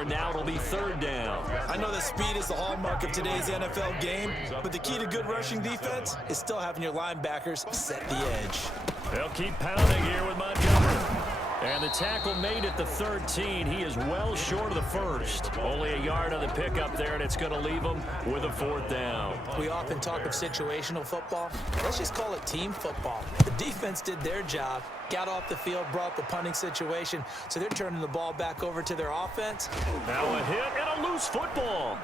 there. Now it'll be third down. I know that speed is the hallmark of today's NFL game, but the key to good rushing defense is still having your linebackers set the edge. They'll keep pounding here with Montgomery. And the tackle made at the 13. He is well short of the first. Only a yard on the pickup there, and it's going to leave him with a fourth down. We often talk of situational football. Let's just call it team football. The defense did their job, got off the field, brought the punting situation, so they're turning the ball back over to their offense. Now a hit and a loose football.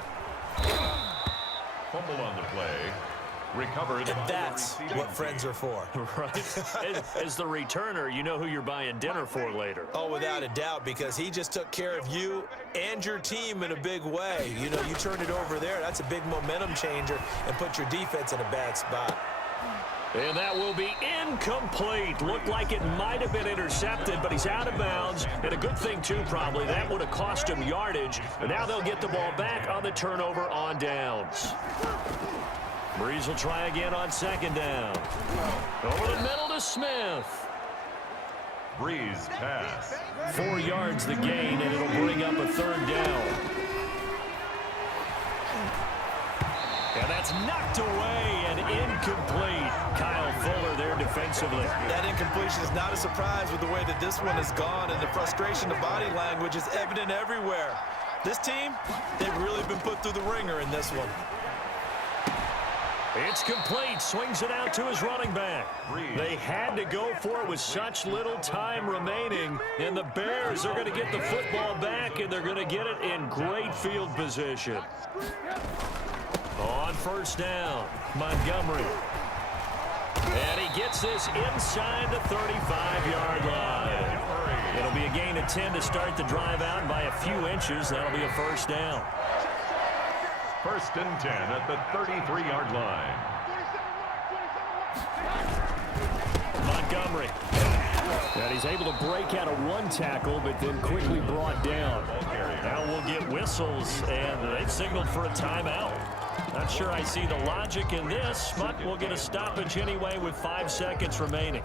Fumble on the play. Recovered. And that's what friends are for. Right. As the returner, you know who you're buying dinner for later. Oh, without a doubt, because he just took care of you and your team in a big way. You know, you turned it over there. That's a big momentum changer and put your defense in a bad spot. And that will be incomplete. Looked like it might have been intercepted, but he's out of bounds. And a good thing, too, probably. That would have cost him yardage. And now they'll get the ball back on the turnover on downs. Breeze will try again on second down. Over the middle to Smith. Breeze pass. 4 yards the gain, and it'll bring up a third down. And that's knocked away and incomplete. Kyle Fuller there defensively. That incompletion is not a surprise with the way that this one has gone, and the frustration of body language is evident everywhere. This team, they've really been put through the ringer in this one. It's complete. Swings it out to his running back. They had to go for it with such little time remaining. And the Bears are going to get the football back, and they're going to get it in great field position. On first down, Montgomery. And he gets this inside the 35-yard line. It'll be a gain of 10 to start the drive out by a few inches. That'll be a first down. First and 10 at the 33-yard line. Montgomery. And he's able to break out of one tackle, but then quickly brought down. Now we'll get whistles, and they've signaled for a timeout. Not sure I see the logic in this, but we'll get a stoppage anyway with 5 seconds remaining.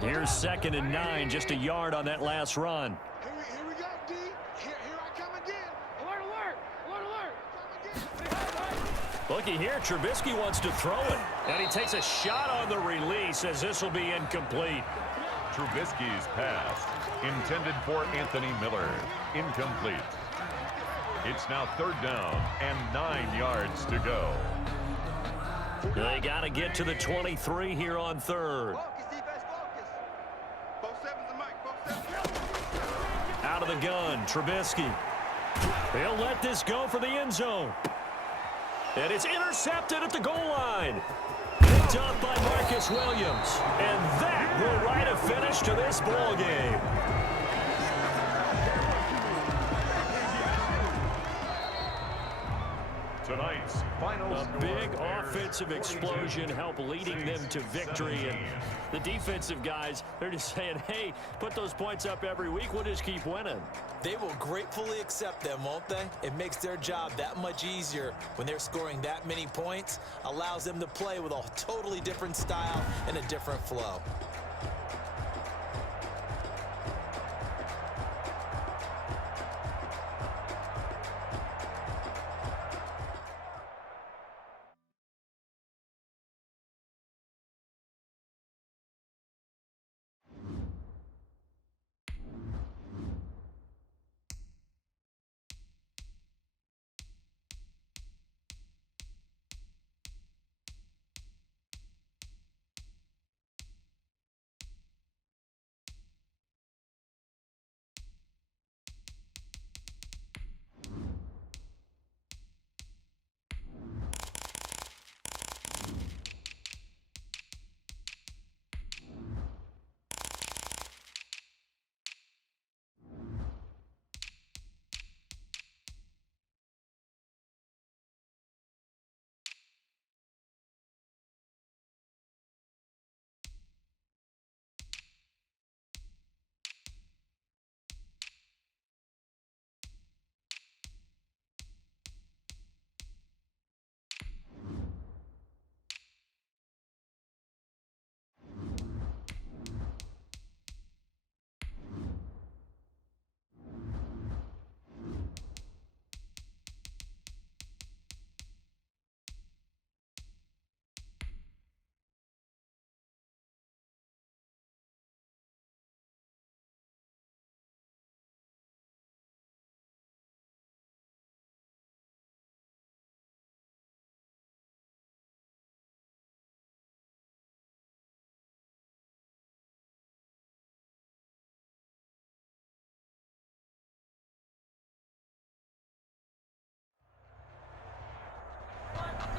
Here's 2nd and 9, just a yard on that last run. Here we go, D. Here I come again. Alert, alert, alert, alert. Looky here, Trubisky wants to throw it. And he takes a shot on the release as this will be incomplete. Trubisky's pass, intended for Anthony Miller, incomplete. It's now third down and 9 yards to go. They got to get to the 23 here on third. Out of the gun, Trubisky. They'll let this go for the end zone. And it's intercepted at the goal line. Picked up by Marcus Williams. And that will write a finish to this ball game. Tonight's final A score, big Bears offensive 42, explosion helped leading them to victory. And 17. the defensive guys, they're just saying, hey, put those points up every week. We'll just keep winning. They will gratefully accept them, won't they? It makes their job that much easier when they're scoring that many points. Allows them to play with a totally different style and a different flow.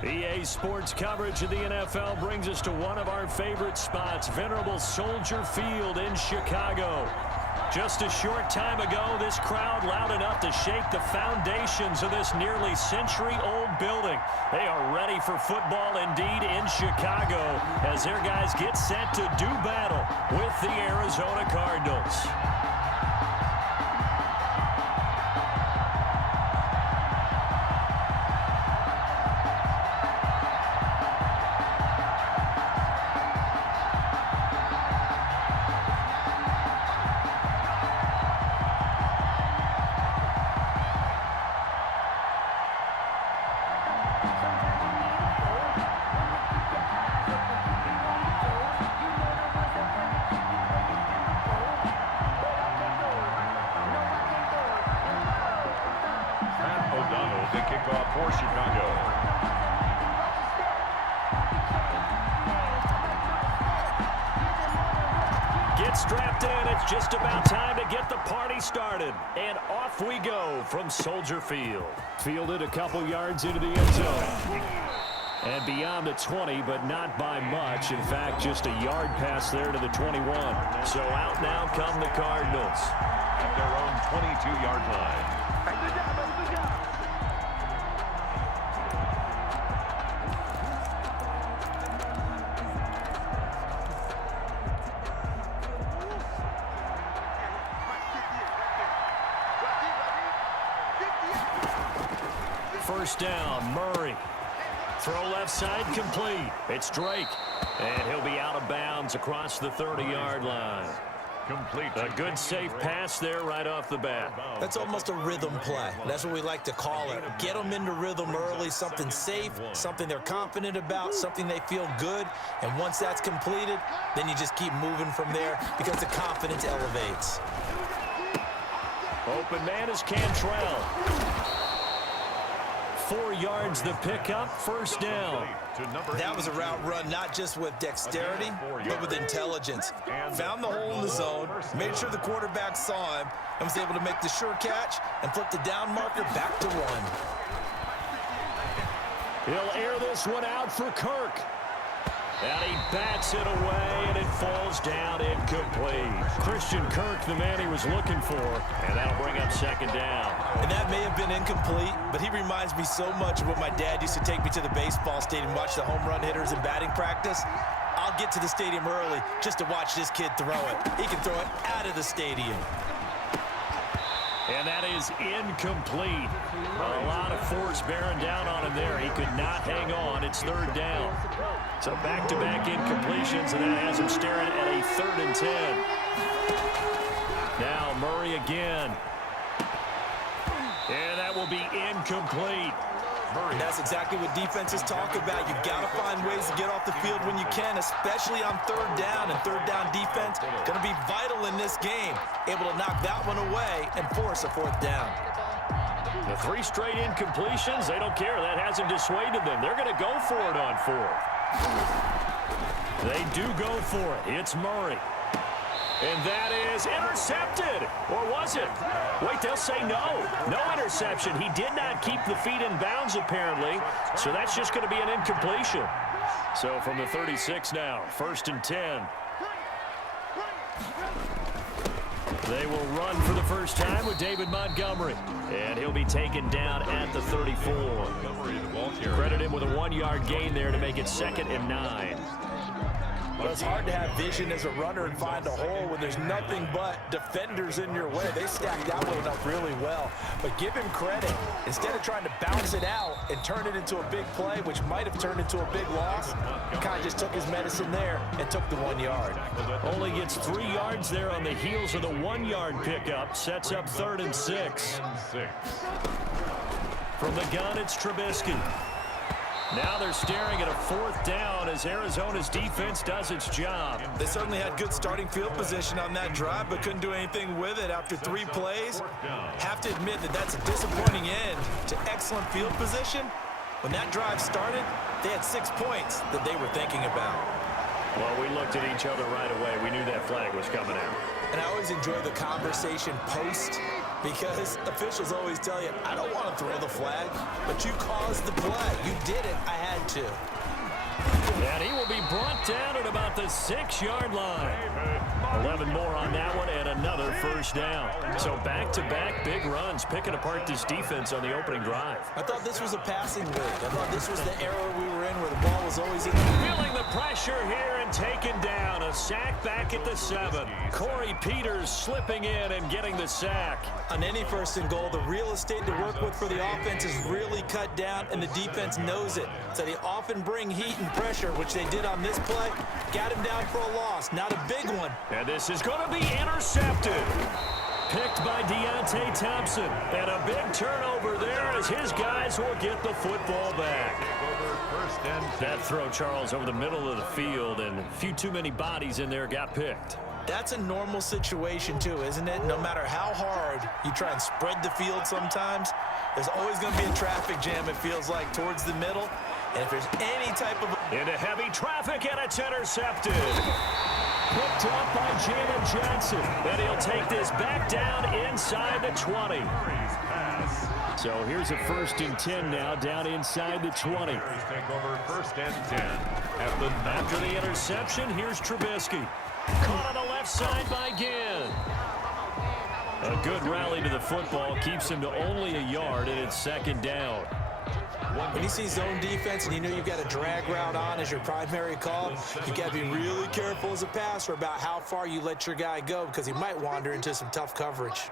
EA Sports coverage of the NFL brings us to one of our favorite spots, venerable Soldier Field in Chicago. Just a short time ago, this crowd loud enough to shake the foundations of this nearly century-old building. They are ready for football indeed in Chicago as their guys get set to do battle with the Arizona Cardinals. The kickoff for Chicago. Get strapped in. It's just about time to get the party started. And off we go from Soldier Field. Fielded a couple yards into the end zone. And beyond the 20, but not by much. In fact, just a yard pass there to the 21. So out now come the Cardinals. At their own 22-yard line. First down, Murray. Throw left side complete. It's Drake. And he'll be out of bounds across the 30-yard line. Complete. A good safe pass there right off the bat. That's almost a rhythm play. That's what we like to call it. Get them into rhythm early, something safe, something they're confident about, something they feel good. And once that's completed, then you just keep moving from there because the confidence elevates. Open man is Cantrell. 4 yards the pickup, first down. That was a route run not just with dexterity, but with intelligence. Found the hole in the zone, made sure the quarterback saw him, and was able to make the sure catch and flip the down marker back to 1. He'll air this one out for Kirk. And he bats it away, and it falls down incomplete. Christian Kirk, the man he was looking for, and that'll bring up second down. And that may have been incomplete, but he reminds me so much of when my dad used to take me to the baseball stadium and watch the home run hitters in batting practice. I'll get to the stadium early just to watch this kid throw it. He can throw it out of the stadium. And that is incomplete. A lot of force bearing down on him there. He could not hang on. It's third down. So back-to-back incompletions, and that has him staring at a 3rd and 10. Now Murray again. And that will be incomplete. And that's exactly what defenses talk about. You've got to find ways to get off the field when you can, especially on third down. And third down defense going to be vital in this game. Able to knock that one away and force a 4th down. The 3 straight incompletions, they don't care. That hasn't dissuaded them. They're going to go for it on 4th. They do go for it. It's Murray. And that is intercepted. Or was it? Wait, they'll say no. No interception. He did not keep the feet in bounds, apparently. So that's just going to be an incompletion. So from the 36 now, 1st and 10. They will run for the first time with David Montgomery. And he'll be taken down at the 34. Credit him with a 1-yard gain there to make it 2nd and 9. Well, it's hard to have vision as a runner and find a hole when there's nothing but defenders in your way. They stacked that one up really well. But give him credit. Instead of trying to bounce it out and turn it into a big play, which might have turned into a big loss, he kind of just took his medicine there and took the 1 yard. Only gets 3 yards there on the heels of the 1-yard pickup. Sets up 3rd and 6. From the gun, it's Trubisky. Now they're staring at a 4th down as Arizona's defense does its job. They certainly had good starting field position on that drive, but couldn't do anything with it after 3 plays. Have to admit that that's a disappointing end to excellent field position. When that drive started, they had 6 points that they were thinking about. Well, we looked at each other right away. We knew that flag was coming out. And I always enjoy the conversation post, because officials always tell you, I don't want to throw the flag, but you caused the play. You did it. I had too. And he will be brought down at about the 6-yard line. 11 more on that one and another first down. So back-to-back big runs, picking apart this defense on the opening drive. I thought this was a passing league. I thought this was the era we were in where the ball was always in the... Feeling the pressure here and taken down. A sack back at the 7. Corey Peters slipping in and getting the sack. On any first and goal, the real estate to work with for the offense is really cut down, and the defense knows it. So they often bring heat and pressure, which they did on this play. Got him down for a loss. Not a big one. And this is going to be intercepted. Picked by Deontay Thompson. And a big turnover there as his guys will get the football back. That throw, Charles, over the middle of the field, and a few too many bodies in there got picked. That's a normal situation, too, isn't it? No matter how hard you try and spread the field sometimes, there's always going to be a traffic jam, it feels like, towards the middle. And if there's any type of... Into heavy traffic, and it's intercepted. Picked up by Jalen Johnson. And he'll take this back down inside the 20. So here's a 1st and 10 now, down inside the 20. Take over 1st and 10. After the interception, here's Trubisky. Caught on the left side by Ginn. A good rally to the football keeps him to only a yard, and it's 2nd down. When you see zone defense and you know you've got a drag route on as your primary call, you've got to be really careful as a passer about how far you let your guy go because he might wander into some tough coverage.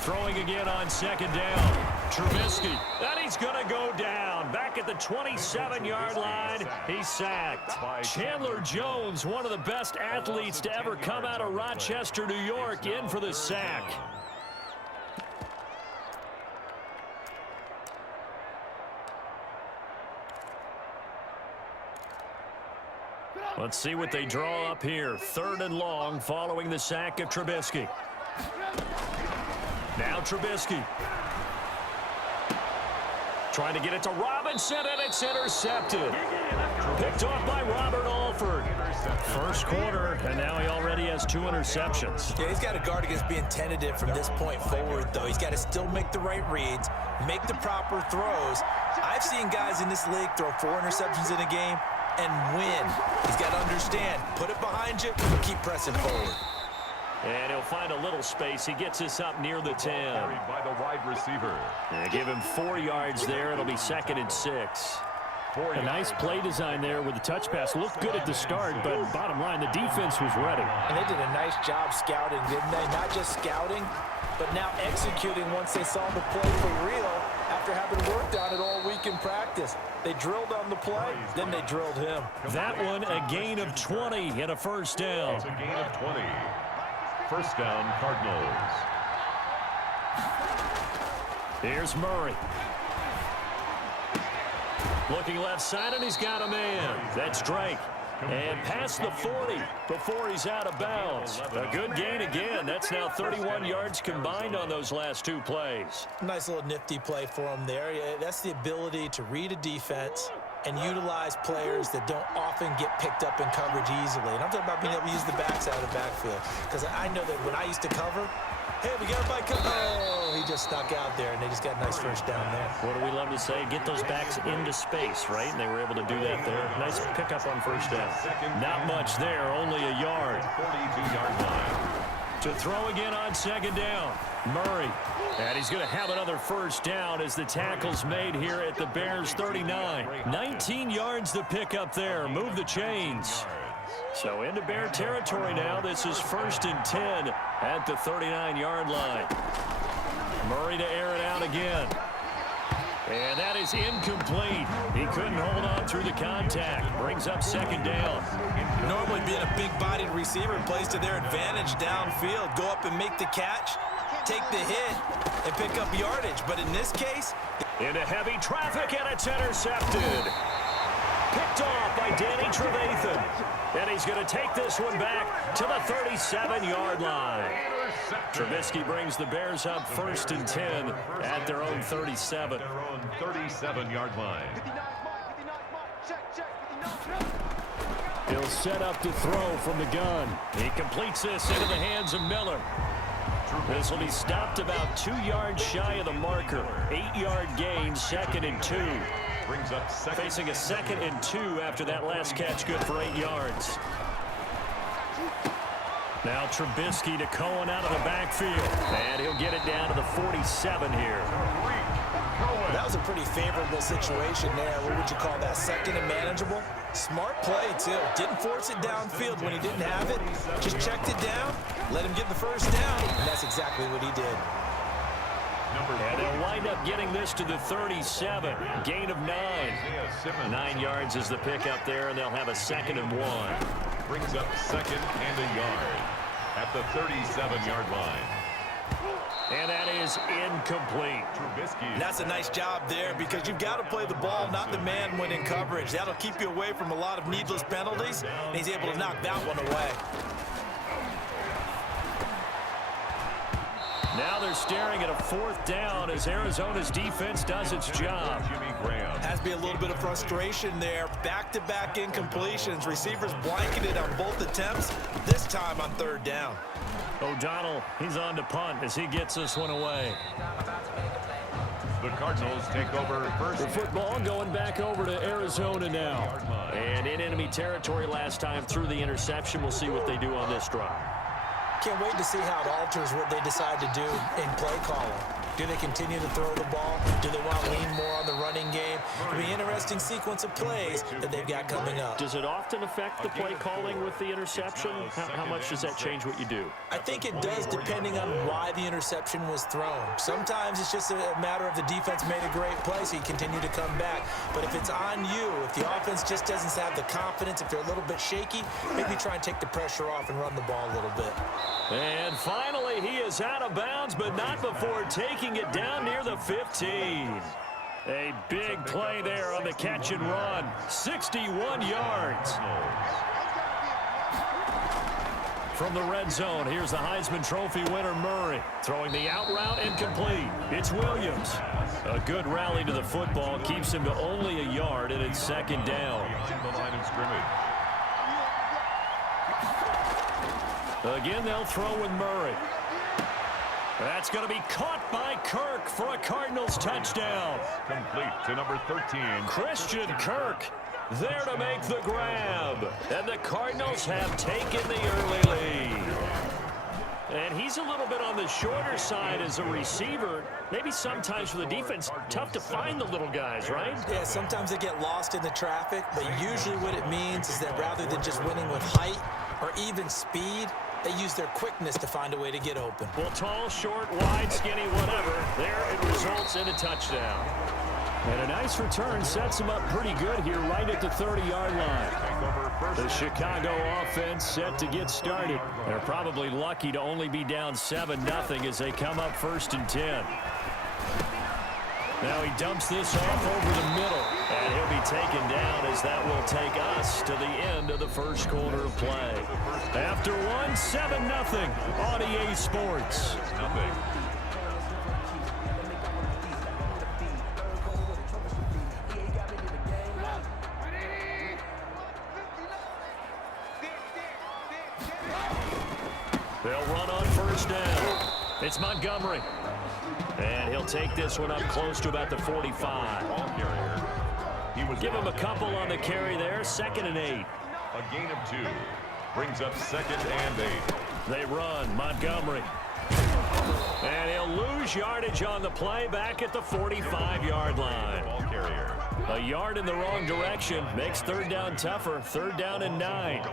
Throwing again on 2nd down. Trubisky. And he's going to go down. Back at the 27-yard line. He's sacked. Chandler Jones, one of the best athletes to ever come out of Rochester, New York, in for the sack. Let's see what they draw up here. 3rd and long following the sack of Trubisky. Now Trubisky. Trying to get it to Robinson, and it's intercepted. Picked off by Robert Alford. First quarter, and now he already has 2 interceptions. Yeah, he's got to guard against being tentative from this point forward, though. He's got to still make the right reads, make the proper throws. I've seen guys in this league throw 4 interceptions in a game and win. He's got to understand, put it behind you, keep pressing forward. And he'll find a little space. He gets this up near the 10. Carried by the wide receiver. And give him 4 yards there. It'll be 2nd and 6. A nice play design there with the touch pass. Looked good at the start, but bottom line, the defense was ready. And they did a nice job scouting, didn't they? Not just scouting, but now executing once they saw the play for real after having worked on it all week in practice. They drilled on the play, then they drilled him. That one, a gain of 20 and a 1st down. It's a gain of 20. 1st down, Cardinals. Here's Murray. Looking left side, and he's got a man. That's Drake. And past the 40 before he's out of bounds. A good gain again. That's now 31 yards combined on those last 2 plays. Nice little nifty play for him there. That's the ability to read a defense and utilize players that don't often get picked up in coverage easily. And I'm talking about being able to use the backs out of the backfield. Because I know that when I used to cover, hey, we got everybody cover. Oh, he just snuck out there, and they just got a nice 1st down there. What do we love to say? Get those backs into space, right? And they were able to do that there. Nice pickup on 1st down. Not much there, only a yard. 42-yard line. To throw again on 2nd down. Murray. And he's going to have another 1st down as the tackle's made here at the Bears 39. 19 yards to pick up there. Move the chains. So into Bear territory now. This is 1st and 10 at the 39-yard line. Murray to air it out again. And that is incomplete. He couldn't hold on through the contact. Brings up 2nd down. Normally being a big-bodied receiver plays to their advantage downfield. Go up and make the catch, take the hit, and pick up yardage. But in this case... Into heavy traffic, and it's intercepted. Picked off by Danny Trevathan. And he's going to take this one back to the 37-yard line. Trubisky brings the Bears up 1st and 10 at their own 37. Their own 37-yard line. He'll set up to throw from the gun. He completes this into the hands of Miller. This will be stopped about 2 yards shy of the marker. 8-yard gain, 2nd and 2. Brings up second. Facing a 2nd and 2 after that last catch, good for 8 yards. Now Trubisky to Cohen out of the backfield. And he'll get it down to the 47 here. That was a pretty favorable situation there. What would you call that? 2nd and manageable? Smart play, too. Didn't force it downfield when he didn't have it. Just checked it down, let him get the first down, and that's exactly what he did. And they'll wind up getting this to the 37. Gain of 9. 9 yards is the pickup there, and they'll have a 2nd and 1. Brings up 2nd and a yard at the 37-yard line. And that is incomplete. And that's a nice job there because you've got to play the ball, not the man when in coverage. That'll keep you away from a lot of needless penalties, and he's able to knock that one away. Now they're staring at a 4th down as Arizona's defense does its job. Has to be a little bit of frustration there. Back-to-back incompletions. Receivers blanketed on both attempts, this time on 3rd down. O'Donnell, he's on to punt as he gets this one away. The Cardinals take over first. The football going back over to Arizona now. And in enemy territory last time through the interception. We'll see what they do on this drive. Can't wait to see how it alters what they decide to do in play calling. Do they continue to throw the ball? Do they want to lean more on the running game? It'll be an interesting sequence of plays that they've got coming up. Does it often affect the play calling with the interception? How much does that change what you do? I think it does depending on why the interception was thrown. Sometimes it's just a matter of the defense made a great play, so you continue to come back. But if it's on you, if the offense just doesn't have the confidence, if they're a little bit shaky, maybe try and take the pressure off and run the ball a little bit. And finally, he is out of bounds, but not before taking it down near the 15. A big play there on the catch and run. 61 yards. From the red zone, here's the Heisman Trophy winner, Murray. Throwing the out route incomplete. It's Williams. A good rally to the football keeps him to only a yard, and it's 2nd down. The line of scrimmage. Again, they'll throw with Murray. That's going to be caught by Kirk for a Cardinals touchdown. Complete to number 13. Christian Kirk there to make the grab. And the Cardinals have taken the early lead. And he's a little bit on the shorter side as a receiver. Maybe sometimes for the defense, tough to find the little guys, right? Yeah, sometimes they get lost in the traffic, but usually what it means is that rather than just winning with height or even speed, they use their quickness to find a way to get open. Well, tall, short, wide, skinny, whatever. There it results in a touchdown. And a nice return sets him up pretty good here right at the 30-yard line. The Chicago offense set to get started. They're probably lucky to only be down 7-0 as they come up 1st and 10. Now he dumps this off over the middle, and he'll be taken down as that will take us to the end of the 1st quarter of play. After one, 7-0 on EA Sports. They'll run on 1st down. It's Montgomery. And he'll take this one up close to about the 45. Give him a couple on the carry there. 2nd and 8. A gain of 2. Brings up 2nd and 8. They run. Montgomery. And he'll lose yardage on the play back at the 45-yard line. Ball carrier. A yard in the wrong direction makes 3rd down tougher. 3rd down and 9.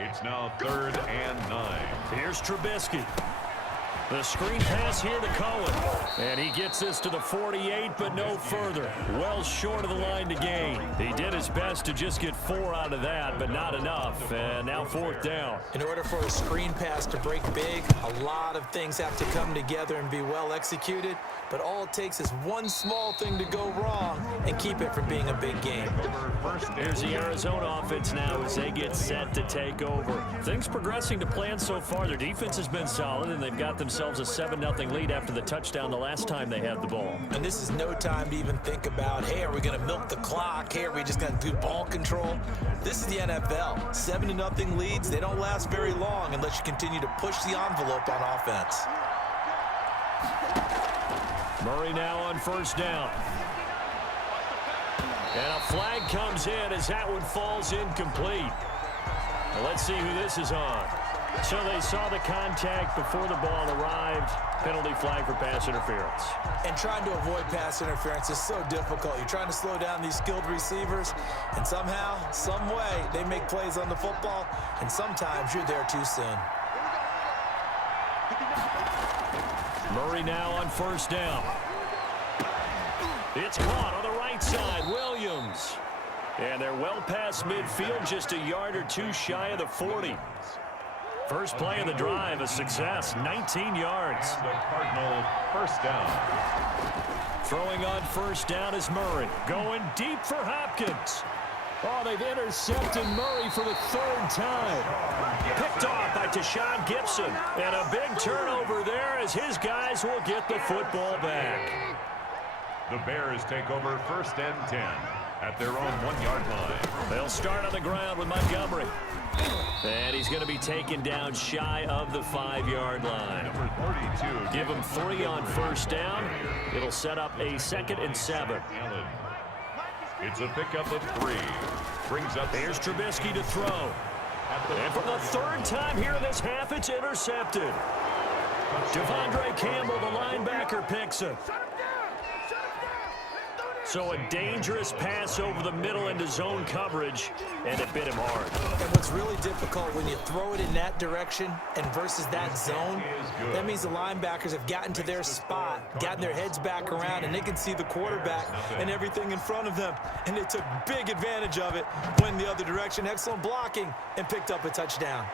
It's now 3rd and 9. Here's Trubisky. The screen pass here to Cohen. And he gets this to the 48, but no further. Well short of the line to gain. He did his best to just get 4 out of that, but not enough. And now 4th down. In order for a screen pass to break big, a lot of things have to come together and be well executed. But all it takes is one small thing to go wrong and keep it from being a big game. Here's the Arizona offense now as they get set to take over. Things progressing to plan so far. Their defense has been solid, and they've got themselves a 7-0 lead after the touchdown the last time they had the ball. And this is no time to even think about, hey, are we going to milk the clock? Hey, are we just going to do ball control? This is the NFL. 7-0 leads, they don't last very long unless you continue to push the envelope on offense. Murray now on 1st down. And a flag comes in as that one falls incomplete. Well, let's see who this is on. So they saw the contact before the ball arrived. Penalty flag for pass interference. And trying to avoid pass interference is so difficult. You're trying to slow down these skilled receivers, and somehow, some way, they make plays on the football, and sometimes you're there too soon. Murray now on first down. It's caught on the right side. Williams. And they're well past midfield, just a yard or two shy of the 40. First play of the drive, a success, 19 yards. And the Cardinal first down. Throwing on first down is Murray. Going deep for Hopkins. Oh, they've intercepted Murray for the third time. Picked off by Tashawn Gibson. And a big turnover there as his guys will get the football back. The Bears take over first and 10 at their own 1-yard line. They'll start on the ground with Montgomery. And he's going to be taken down shy of the 5-yard line. Number 32. Give him 3 on first down. It'll set up a 2nd and 7. It's a pickup of 3. Brings up. Here's Trubisky to throw. And for the third time here in this half, it's intercepted. Devondre Campbell, the linebacker, picks it. So a dangerous pass over the middle into zone coverage, and it bit him hard. And what's really difficult when you throw it in that direction and versus that zone, that means the linebackers have gotten to their spot, gotten their heads back around, and they can see the quarterback and everything in front of them. And they took big advantage of it, went the other direction, excellent blocking, and picked up a touchdown.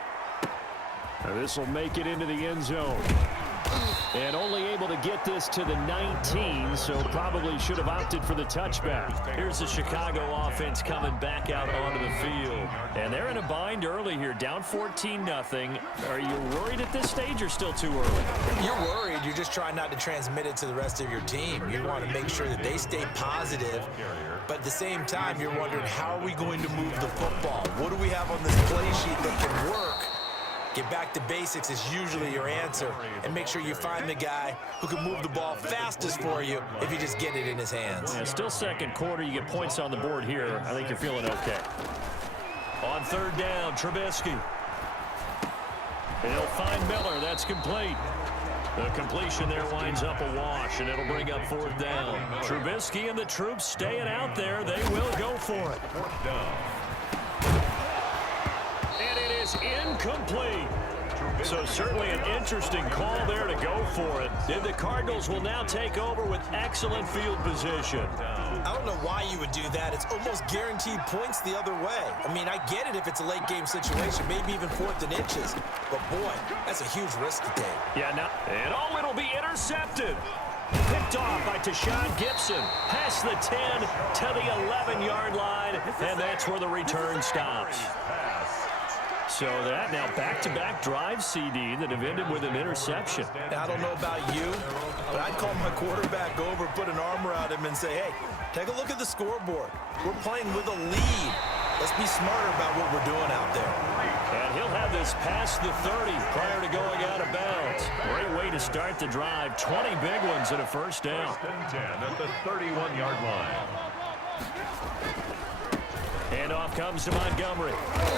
Now this will make it into the end zone. And only able to get this to the 19, so probably should have opted for the touchback. Here's the Chicago offense coming back out onto the field. And they're in a bind early here, down 14-0. Are you worried at this stage or still too early? You're worried. You're just trying not to transmit it to the rest of your team. You want to make sure that they stay positive. But at the same time, you're wondering, how are we going to move the football? What do we have on this play sheet that can work? Get back to basics is usually your answer, and make sure you find the guy who can move the ball fastest for you if you just get it in his hands. Yeah, still second quarter. You get points on the board here. I think you're feeling okay. On third down, Trubisky. He'll find Miller. That's complete. The completion there winds up a wash, and it'll bring up fourth down. Trubisky and the troops staying out there. They will go for it. Fourth down. Incomplete. So certainly an interesting call there to go for it. And the Cardinals will now take over with excellent field position. I don't know why you would do that. It's almost guaranteed points the other way. I mean, I get it if it's a late game situation, maybe even 4th and inches. But boy, that's a huge risk to take. Yeah, now, and oh, it'll be intercepted. Picked off by Tashawn Gibson. Past the 10 to the 11-yard line, and that's where the return stops. So that now back-to-back drive CD that have ended with an interception. Now, I don't know about you, but I'd call my quarterback over, put an arm around him, and say, hey, take a look at the scoreboard. We're playing with a lead. Let's be smarter about what we're doing out there. And he'll have this past the 30 prior to going out of bounds. Great way to start the drive. 20 big ones and a first down. First and 10 at the 31-yard line. And off comes to Montgomery.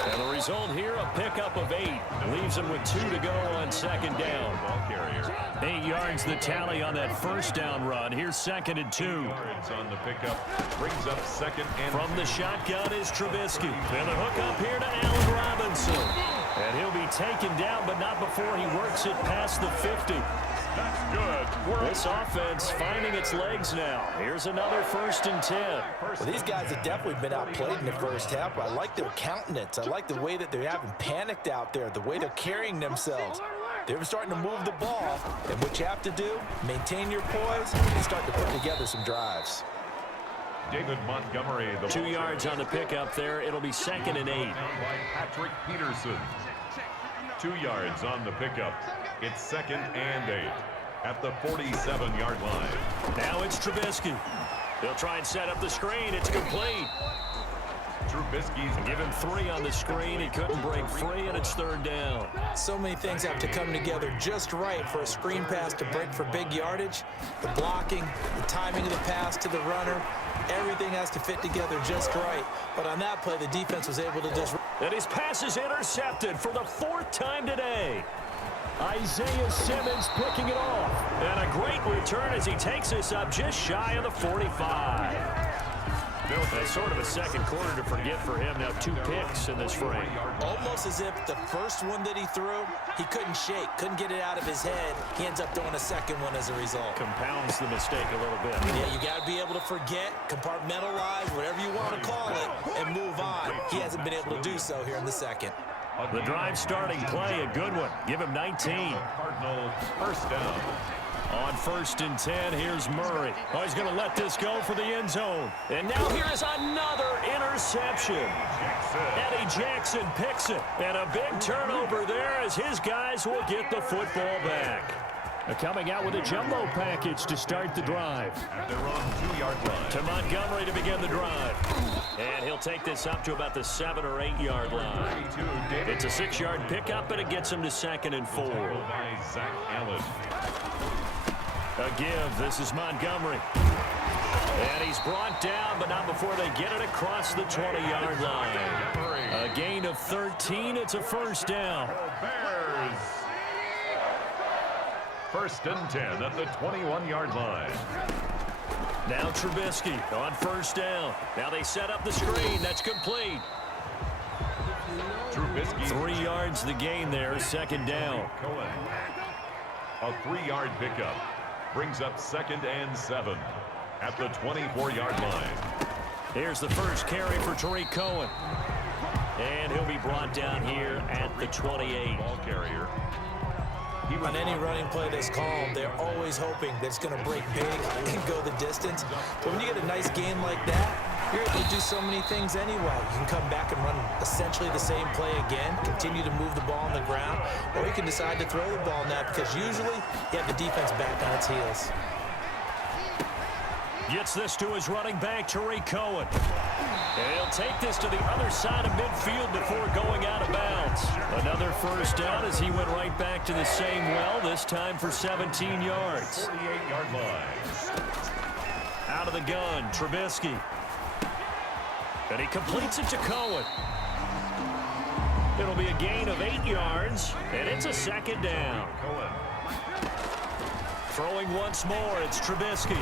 And the result here, a pickup of 8. Leaves him with 2 to go on second down. Ball carrier. 8 yards the tally on that first down run. Here's 2nd and 2. Yards on the pickup. Brings up 2nd and From the shotgun is Trubisky. And the hook up here to Allen Robinson. And he'll be taken down, but not before he works it past the 50. That's good. This offense finding its legs now. Here's another 1st and 10. Well, these guys have definitely been outplayed in the first half, but I like their countenance. I like the way that they haven't panicked out there, the way they're carrying themselves. They're starting to move the ball, and what you have to do, maintain your poise and start to put together some drives. David Montgomery. The 2 yards on the pickup there. It'll be 2nd and 8. By Patrick Peterson. 2 yards on the pickup. It's 2nd and 8 at the 47-yard line. Now it's Trubisky. They'll try and set up the screen. It's complete. Trubisky's Give him 3 on the screen. He couldn't break free, and it's 3rd down. So many things have to come together just right for a screen pass to break for big yardage. The blocking, the timing of the pass to the runner, everything has to fit together just right. But on that play, the defense was able to just... And his pass is intercepted for the 4th time today. Isaiah Simmons picking it off. And a great return as he takes us up just shy of the 45. That's sort of a second quarter to forget for him. Now 2 picks in this frame. Almost as if the first one that he threw, he couldn't shake, couldn't get it out of his head. He ends up throwing a second one as a result. Compounds the mistake a little bit. Yeah, you got to be able to forget, compartmentalize, whatever you want to call it, and move on. He hasn't been able to do so here in the second. The drive starting play, a good one. Give him 19. Cardinals first down. On 1st and 10, here's Murray. Oh, he's going to let this go for the end zone. And now here's another interception. Eddie Jackson picks it. And a big turnover there as his guys will get the football back. Coming out with a jumbo package to start the drive. They're on 2-yard line. To Montgomery to begin the drive. And he'll take this up to about the 7 or 8 yard line. It's a 6-yard pickup, and it gets him to 2nd and 4. By Zach Allen. A give. This is Montgomery. And he's brought down, but not before they get it across the 20-yard line. A gain of 13. It's a 1st down. Bears. 1st and 10 at the 21-yard line. Now Trubisky on 1st down. Now they set up the screen. That's complete. Trubisky. 3 yards the gain there. 2nd down. Cohen. A 3-yard pickup. Brings up 2nd and 7 at the 24-yard line. Here's the first carry for Tariq Cohen. And he'll be brought down here at the 28. Ball carrier. On any running play that's called, they're always hoping that it's going to break big and go the distance. But when you get a nice game like that, you're able to do so many things anyway. You can come back and run essentially the same play again, continue to move the ball on the ground, or you can decide to throw the ball now because usually you have the defense back on its heels. Gets this to his running back, Tariq Cohen. And he'll take this to the other side of midfield before going out of bounds. Another 1st down as he went right back to the same well, this time for 17 yards. 48-yard line. Out of the gun, Trubisky. And he completes it to Cohen. It'll be a gain of 8 yards, and it's a 2nd down. Cohen. Throwing once more, it's Trubisky.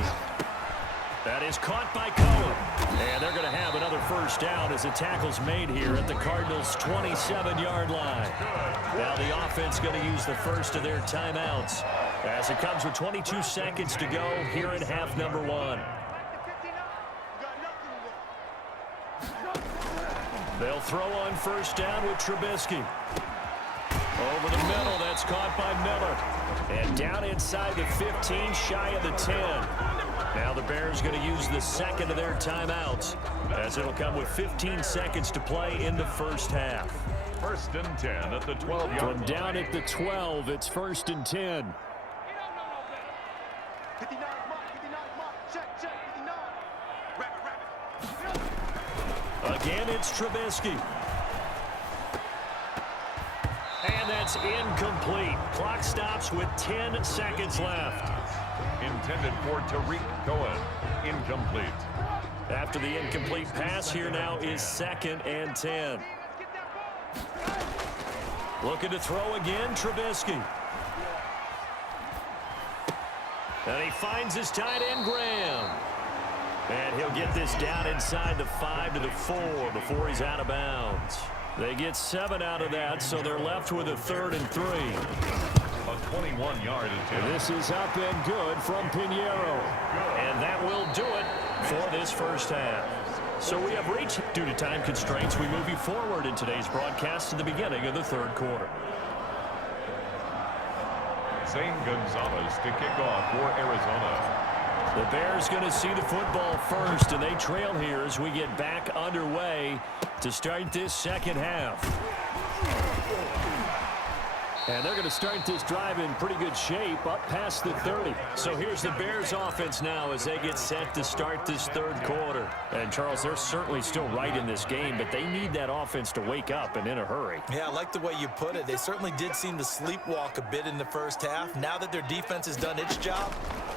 That is caught by Cohen. And they're going to have another 1st down as the tackle's made here at the Cardinals' 27-yard line. Now the offense going to use the first of their timeouts as it comes with 22 seconds to go here in half number 1. They'll throw on 1st down with Trubisky. Over the middle, that's caught by Miller. And down inside the 15, shy of the 10. Now the Bears going to use the 2nd of their timeouts as it'll come with 15 seconds to play in the 1st half. 1st and 10 at the 12-yard line. From down at the 12, it's 1st and 10. Again, it's Trubisky. And that's incomplete. Clock stops with 10 seconds left. Intended for Tariq Cohen. Incomplete. After the incomplete pass, here now is 2nd and 10. Looking to throw again, Trubisky. And he finds his tight end, Graham. And he'll get this down inside the 5 to the 4 before he's out of bounds. They get 7 out of that, so they're left with a 3rd and 3. A 21-yard attempt. This is up and good from Pinheiro. And that will do it for this 1st half. So we have reached, due to time constraints, we move you forward in today's broadcast to the beginning of the 3rd quarter. Zane Gonzalez to kick off for Arizona. The Bears going to see the football first, and they trail here as we get back underway to start this 2nd half. And they're going to start this drive in pretty good shape up past the 30. So here's the Bears offense now as they get set to start this third quarter. And, Charles, they're certainly still right in this game, but they need that offense to wake up and in a hurry. Yeah, I like the way you put it. They certainly did seem to sleepwalk a bit in the first half. Now that their defense has done its job,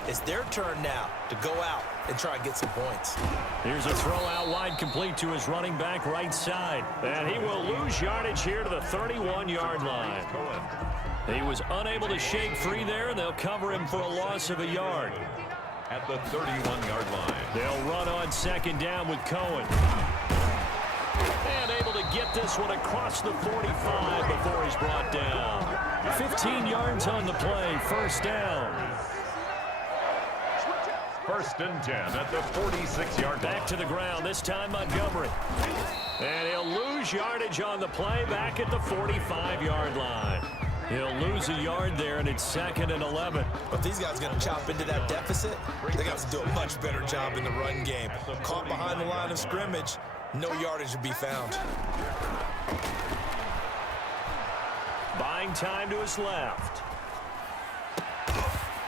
it's their turn now to go out and try and get some points. Here's a throw out wide complete to his running back right side. And he will lose yardage here to the 31-yard line. He was unable to shake free there, and they'll cover him for a loss of a yard. At the 31-yard line. They'll run on second down with Cohen. And able to get this one across the 45 before he's brought down. 15 yards on the play, first down. First and 10 at the 46-yard line. Back to the ground, this time Montgomery. And he'll lose yardage on the play back at the 45-yard line. He'll lose a yard there, and it's second and 11. But these guys are going to chop into that deficit. They got to do a much better job in the run game. Caught behind the line of scrimmage, no yardage to be found. Buying time to his left.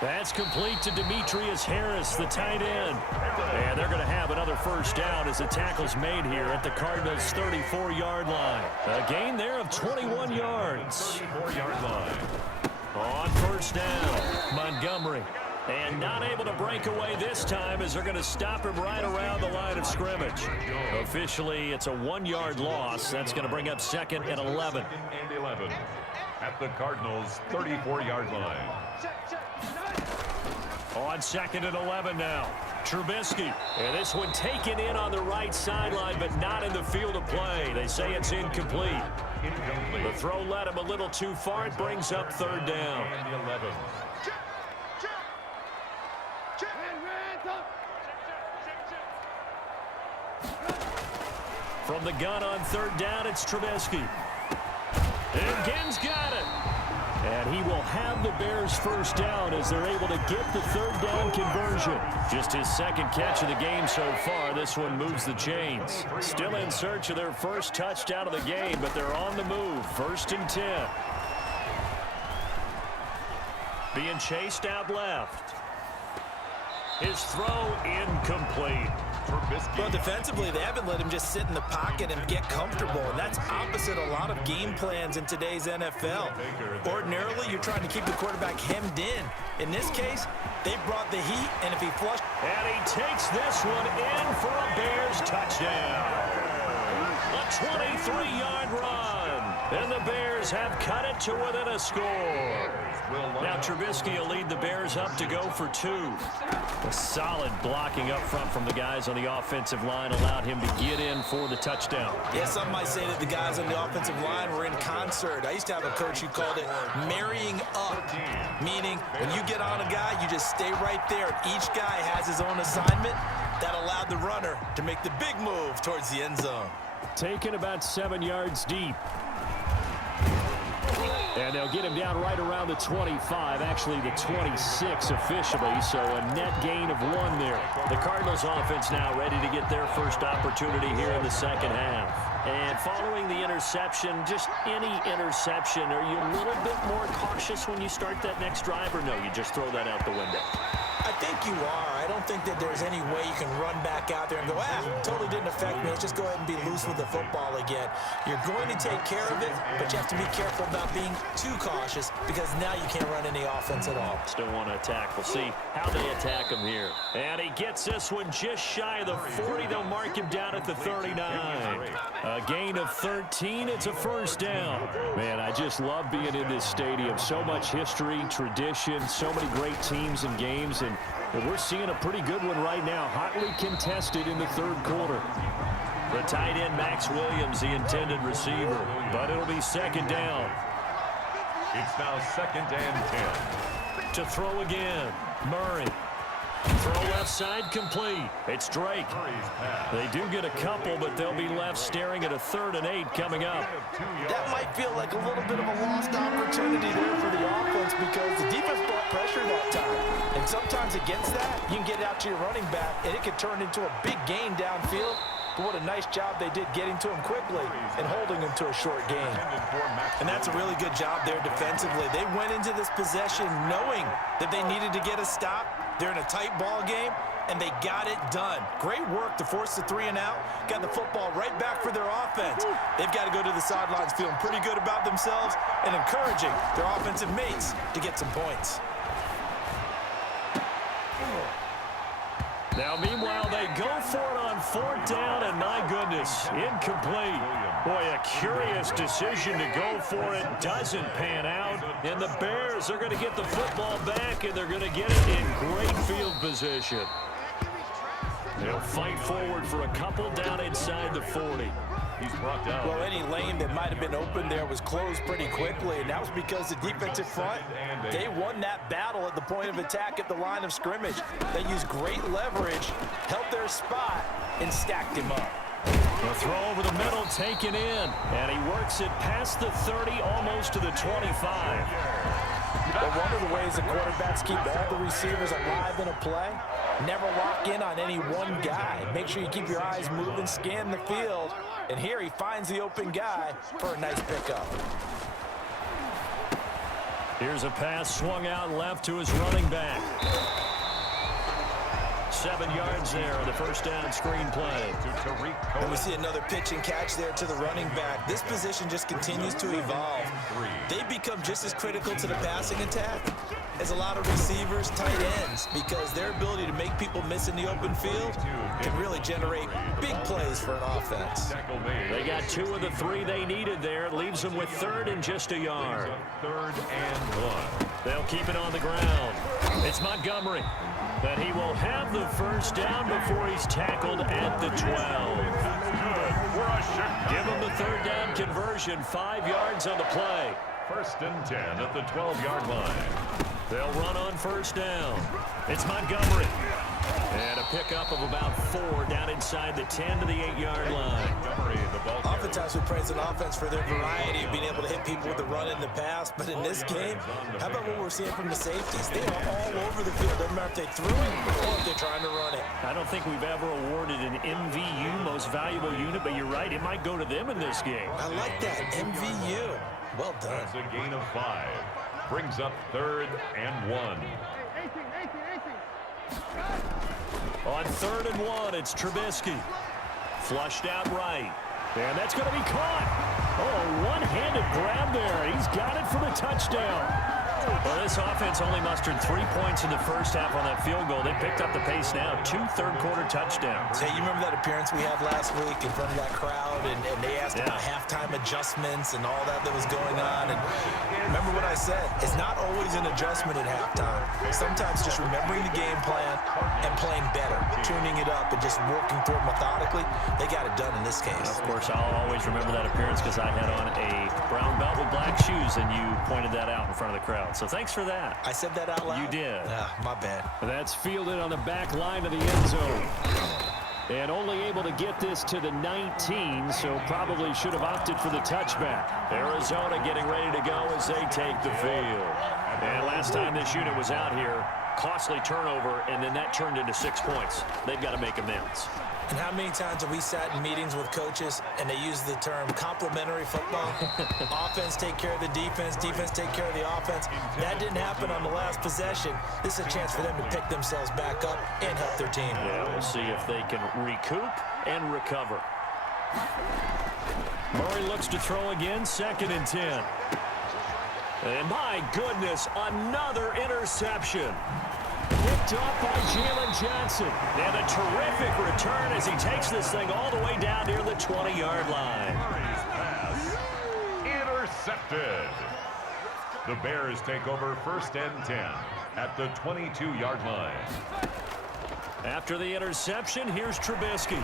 That's complete to Demetrius Harris, the tight end. And they're going to have another first down as the tackle's made here at the Cardinals' 34-yard line. A gain there of 21 yards. 34-yard line. On first down, Montgomery. And not able to break away this time as they're going to stop him right around the line of scrimmage. Officially, it's a 1-yard loss. That's going to bring up second and 11. And 11 at the Cardinals' 34-yard line. On second and 11 now. Trubisky. And this one taken in on the right sideline, but not in the field of play. They say it's incomplete. The throw led him a little too far. It brings up third down. And 11. From the gun on third down, it's Trubisky. And Ginn's got it. And he will have the Bears first down as they're able to get the third down conversion. Just his second catch of the game so far. This one moves the chains. Still in search of their first touchdown of the game, but they're on the move. First and 10. Being chased out left. His throw incomplete. Well, defensively, they haven't let him just sit in the pocket and get comfortable, and that's opposite a lot of game plans in today's NFL. Ordinarily, you're trying to keep the quarterback hemmed in. In this case, they brought the heat, and if he flushed... And he takes this one in for a Bears touchdown. A 23-yard run, and the Bears have cut it to within a score. Now Trubisky will lead the Bears up to go for 2. A solid blocking up front from the guys on the offensive line allowed him to get in for the touchdown. Yeah, some might say that the guys on the offensive line were in concert. I used to have a coach who called it marrying up, meaning when you get on a guy, you just stay right there. Each guy has his own assignment. That allowed the runner to make the big move towards the end zone. Taken about 7 yards deep. And they'll get him down right around the 25, actually the 26 officially, so a net gain of 1 there. The Cardinals offense now ready to get their first opportunity here in the second half. And following the interception, just any interception, are you a little bit more cautious when you start that next drive, or no, you just throw that out the window? I think you are. I don't think that there's any way you can run back out there and go, totally didn't affect me. Let's just go ahead and be loose with the football again. You're going to take care of it, but you have to be careful about being too cautious because now you can't run any offense at all. Still want to attack. We'll see how they attack him here. And he gets this one just shy of the 40. They'll mark him down at the 39. A gain of 13. It's a first down. Man, I just love being in this stadium. So much history, tradition, so many great teams and games, and we're seeing a pretty good one right now. Hotly contested in the third quarter. The tight end, Max Williams, the intended receiver, but it'll be second down. It's now second and 10. To throw again, Murray. Throw left side complete. It's Drake. They do get a couple, but they'll be left staring at a 3rd and 8 coming up. That might feel like a little bit of a lost opportunity there for the offense because the defense brought pressure that time. And sometimes against that, you can get out to your running back, and it could turn into a big gain downfield. but what a nice job they did getting to him quickly and holding him to a short gain. And that's a really good job there defensively. They went into this possession knowing that they needed to get a stop. They're in a tight ball game, and they got it done. Great work to force the 3 and out. Got the football right back for their offense. They've got to go to the sidelines feeling pretty good about themselves and encouraging their offensive mates to get some points. Now, meanwhile, they go for it on 4th down, and my goodness, incomplete. Boy, a curious decision to go for it. Doesn't pan out, and the Bears are going to get the football back, and they're going to get it in great field position. They'll fight forward for a couple down inside the 40. He's brought down. Well, any lane that might have been open there was closed pretty quickly, and that was because the defensive front, they won that battle at the point of attack at the line of scrimmage. They used great leverage, held their spot, and stacked him up. The throw over the middle, taken in, and he works it past the 30, almost to the 25. But one of the ways the quarterbacks keep all the receivers alive in a play, never lock in on any one guy. Make sure you keep your eyes moving, scan the field, and here he finds the open guy for a nice pickup. Here's a pass swung out left to his running back. 7 yards there on the first down screen play. And we see another pitch and catch there to the running back. This position just continues to evolve. They become just as critical to the passing attack as a lot of receivers, tight ends, because their ability to make people miss in the open field can really generate big plays for an offense. They got 2 of the 3 they needed there. It leaves them with 3rd and just a yard. 3rd and 1. They'll keep it on the ground. It's Montgomery. But he will have the first down before he's tackled at the 12. Give him the 3rd down conversion, 5 yards on the play. 1st and 10 at the 12-yard line. They'll run on first down. It's Montgomery. And a pickup of about 4 down inside the 10 to the 8-yard line. Oftentimes we praise an offense for their variety of being able to hit people with the run and the pass, but in this game, how about what we're seeing from the safeties? They are all over the field. Doesn't matter if they threw it or if they're trying to run it. I don't think we've ever awarded an MVU, most valuable unit, but you're right, it might go to them in this game. I like that, MVU. Well done. That's a gain of 5. Brings up 3rd and 1. On 3rd and 1, it's Trubisky. Flushed out right. And that's going to be caught. Oh, one-handed grab there. He's got it for the touchdown. Well, this offense only mustered 3 points in the first half on that field goal. They picked up the pace now. 2 third-quarter touchdowns. Hey, you remember that appearance we had last week in front of that crowd, and they asked about halftime adjustments and all that was going on. And remember what I said. It's not always an adjustment at halftime. Sometimes just remembering the game plan and playing better, tuning it up and just working through it methodically. They got it done in this case. Of course, I'll always remember that appearance because I had on a brown belt with black shoes, and you pointed that out in front of the crowd. So thanks for that. I said that out loud? You did. My bad. That's fielded on the back line of the end zone. And only able to get this to the 19, so probably should have opted for the touchback. Arizona getting ready to go as they take the field. And last time this unit was out here, costly turnover, and then that turned into 6 points. They've got to make amends. And how many times have we sat in meetings with coaches and they use the term complementary football? Offense take care of the defense, defense take care of the offense. That didn't happen on the last possession. This is a chance for them to pick themselves back up and help their team. Yeah, we'll see if they can recoup and recover. Murray looks to throw again, 2nd and 10. And my goodness, another interception. Picked up by Jalen Johnson. And a terrific return as he takes this thing all the way down near the 20-yard line. Murray's pass intercepted. The Bears take over 1st and 10 at the 22-yard line. After the interception, here's Trubisky.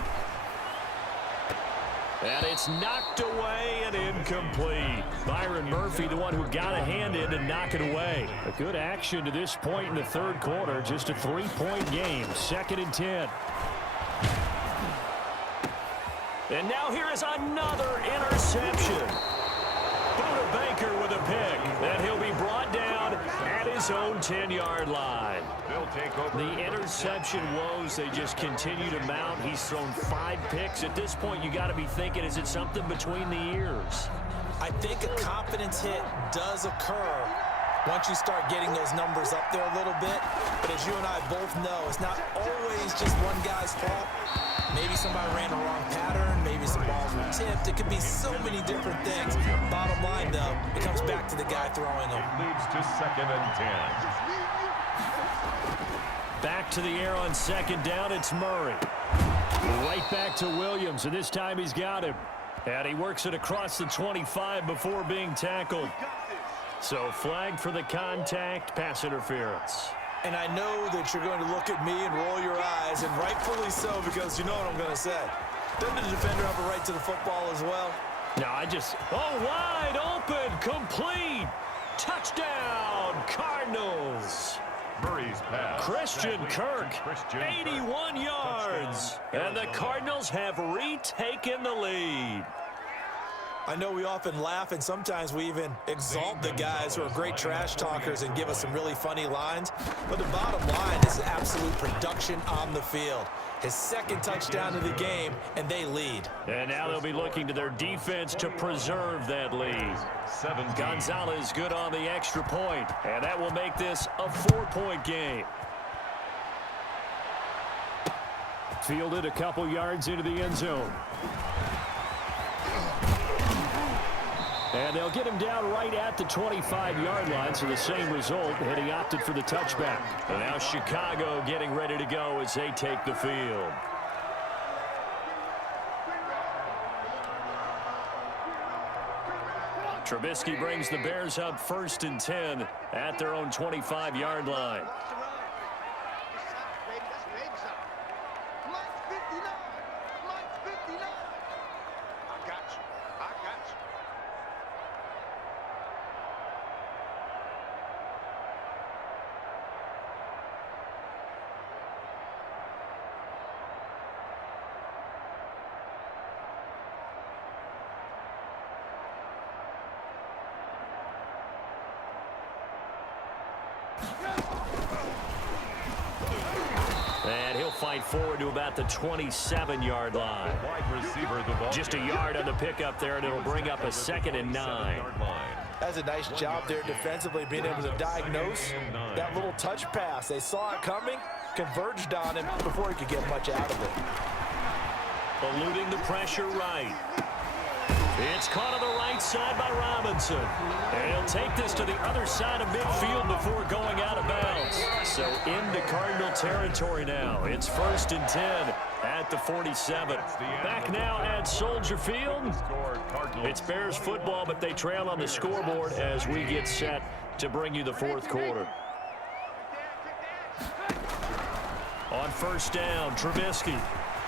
And it's knocked away and incomplete. Byron Murphy, the one who got a hand in to knock it away. A good action to this point in the 3rd quarter. Just a 3-point game. 2nd and 10. And now here is another interception. Buda Baker with a pick. And he'll be brought down at his own 10-yard line. They'll take over. The interception woes, they just continue to mount. He's thrown 5 picks. At this point, you got to be thinking, is it something between the ears? I think a confidence hit does occur once you start getting those numbers up there a little bit. But as you and I both know, it's not always just one guy's fault. Maybe somebody ran the wrong pattern. Maybe some balls were tipped. It could be so many different things. Bottom line, though, it comes back to the guy throwing them. It leads to 2nd and 10. Back to the air on 2nd down, it's Murray. Right back to Williams, and this time he's got him. And he works it across the 25 before being tackled. So flag for the contact, pass interference. And I know that you're going to look at me and roll your eyes, and rightfully so, because you know what I'm going to say. Doesn't the defender have a right to the football as well? No, wide open, complete. Touchdown, Cardinals. Murray's pass. Christian Kirk, 81 yards. And the Cardinals have retaken the lead. I know we often laugh, and sometimes we even exalt the guys who are great trash talkers and give us some really funny lines. But the bottom line is absolute production on the field. His 2nd touchdown of the game, and they lead. And now they'll be looking to their defense to preserve that lead. 17. Gonzalez good on the extra point, and that will make this a 4-point game. Fielded a couple yards into the end zone. And they'll get him down right at the 25-yard line, so the same result, and he opted for the touchback. And now Chicago getting ready to go as they take the field. Trubisky brings the Bears up 1st and 10 at their own 25-yard line. And he'll fight forward to about the 27-yard line. Wide receiver, the ball. Just a yard on the pickup there, and it'll bring up a 2nd and 9. That's a nice job there defensively, being able to diagnose that little touch pass. They saw it coming, converged on him before he could get much out of it. Eluding the pressure right. It's caught on the right side by Robinson. And he'll take this to the other side of midfield before going out of bounds. So into Cardinal territory now. It's 1st and 10 at the 47. Back now at Soldier Field. It's Bears football, but they trail on the scoreboard as we get set to bring you the 4th quarter. On 1st down, Trubisky.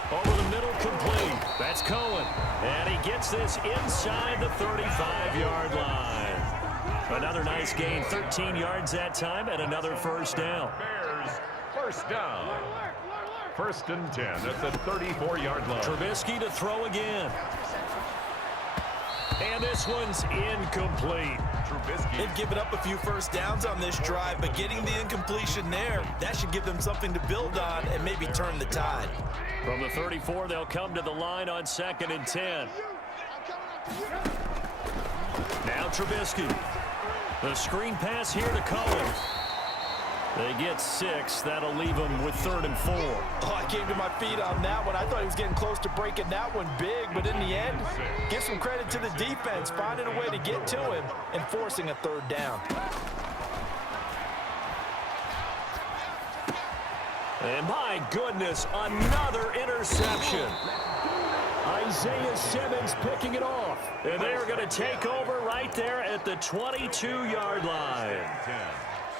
Over the middle, complete. That's Cohen. And he gets this inside the 35-yard line. Another nice gain, 13 yards that time, and another 1st down. Bears, 1st down. 1st and 10 at the 34-yard line. Trubisky to throw again. And this one's incomplete. Trubisky. They've given up a few 1st downs on this drive, but getting the incompletion there, that should give them something to build on and maybe turn the tide. From the 34, they'll come to the line on 2nd and 10. Now Trubisky. The screen pass here to Cohen. They get 6. That'll leave them with 3rd and 4. Oh, I came to my feet on that one. I thought he was getting close to breaking that one big, but in the end, give some credit to the defense, finding a way to get to him and forcing a 3rd down. And my goodness, another interception. Isaiah Simmons picking it off. And they are going to take over right there at the 22-yard line.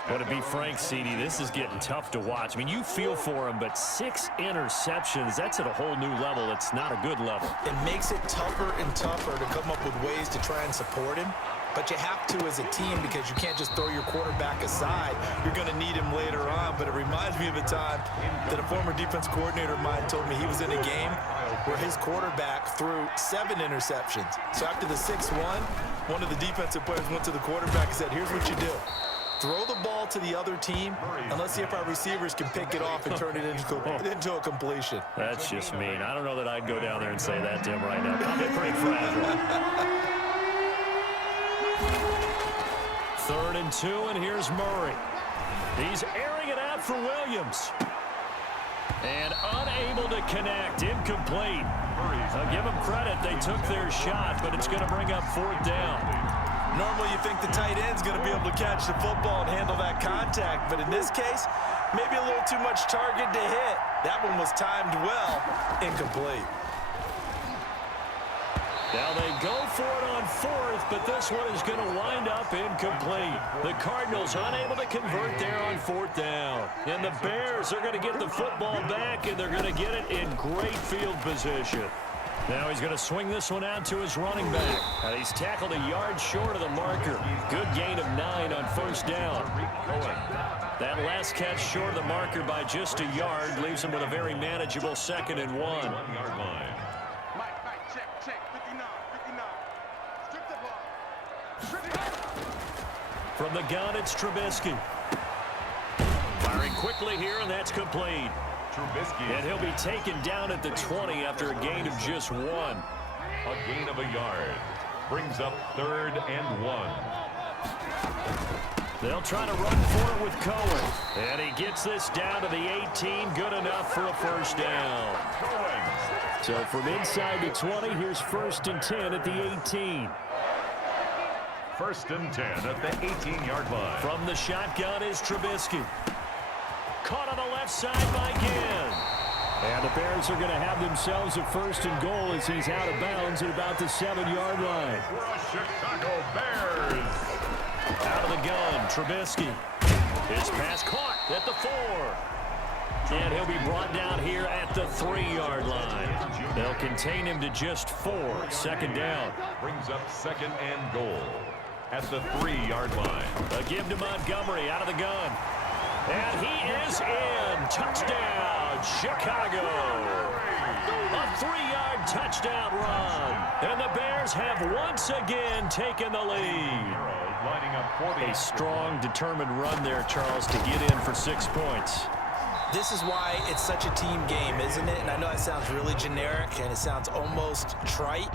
But to be frank, CD, this is getting tough to watch. I mean, you feel for him, but 6 interceptions, that's at a whole new level. It's not a good level. It makes it tougher and tougher to come up with ways to try and support him. But you have to as a team because you can't just throw your quarterback aside. You're going to need him later on. But it reminds me of a time that a former defense coordinator of mine told me he was in a game where his quarterback threw 7 interceptions. So after the 6th one, one of the defensive players went to the quarterback and said, here's what you do. Throw the ball to the other team, and let's see if our receivers can pick it off and turn it into a completion. That's just mean. I don't know that I'd go down there and say that to him right now. Probably pretty fragile. 3rd and 2, and here's Murray. He's airing it out for Williams. And unable to connect. Incomplete. I'll give them credit. They took their shot, but it's going to bring up 4th down. Normally you think the tight end's going to be able to catch the football and handle that contact, but in this case, maybe a little too much target to hit. That one was timed well. Incomplete. Now they go for it on 4th, but this one is going to wind up incomplete. The Cardinals unable to convert there on 4th down. And the Bears are going to get the football back, and they're going to get it in great field position. Now he's going to swing this one out to his running back. He's tackled a yard short of the marker. Good gain of 9 on 1st down. That last catch short of the marker by just a yard leaves him with a very manageable 2nd and 1. 1-yard line. Mike, check. 59. Strip the ball. Strip it up. From the gun, it's Trubisky. Firing quickly here, and that's complete. And he'll be taken down at the 20 after a gain of just 1. A gain of a yard. Brings up 3rd and 1. They'll try to run for it with Cohen. And he gets this down to the 18. Good enough for a 1st down. So from inside the 20, here's 1st and 10 at the 18. 1st and 10 at the 18-yard line. From the shotgun is Trubisky. Caught on the left side by Ginn. And the Bears are going to have themselves a 1st and goal as he's out of bounds at about the 7-yard line. For the Chicago Bears. Out of the gun, Trubisky. His pass caught at the 4. And he'll be brought down here at the 3-yard line. They'll contain him to just 4. 2nd down. Brings up 2nd and goal at the 3-yard line. A give to Montgomery out of the gun. And he is in. Touchdown, Chicago. A 3-yard touchdown run. And the Bears have once again taken the lead. Lining up 40. A strong, determined run there, Charles, to get in for 6 points. This is why it's such a team game, isn't it? And I know that sounds really generic and it sounds almost trite,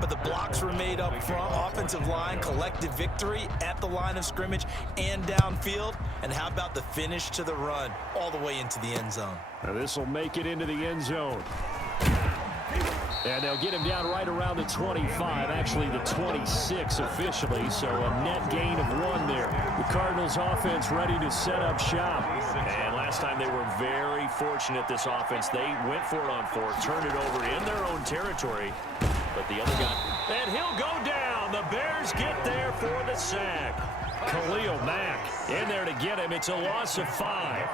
but the blocks were made up front, offensive line, collective victory at the line of scrimmage and downfield. And how about the finish to the run all the way into the end zone? Now this will make it into the end zone. And they'll get him down right around the 25, actually the 26 officially, so a net gain of 1 there. The Cardinals offense ready to set up shop. And last time they were very fortunate, this offense. They went for it on 4, turned it over in their own territory. But the other guy, and he'll go down. The Bears get there for the sack. Khalil Mack in there to get him. It's a loss of 5.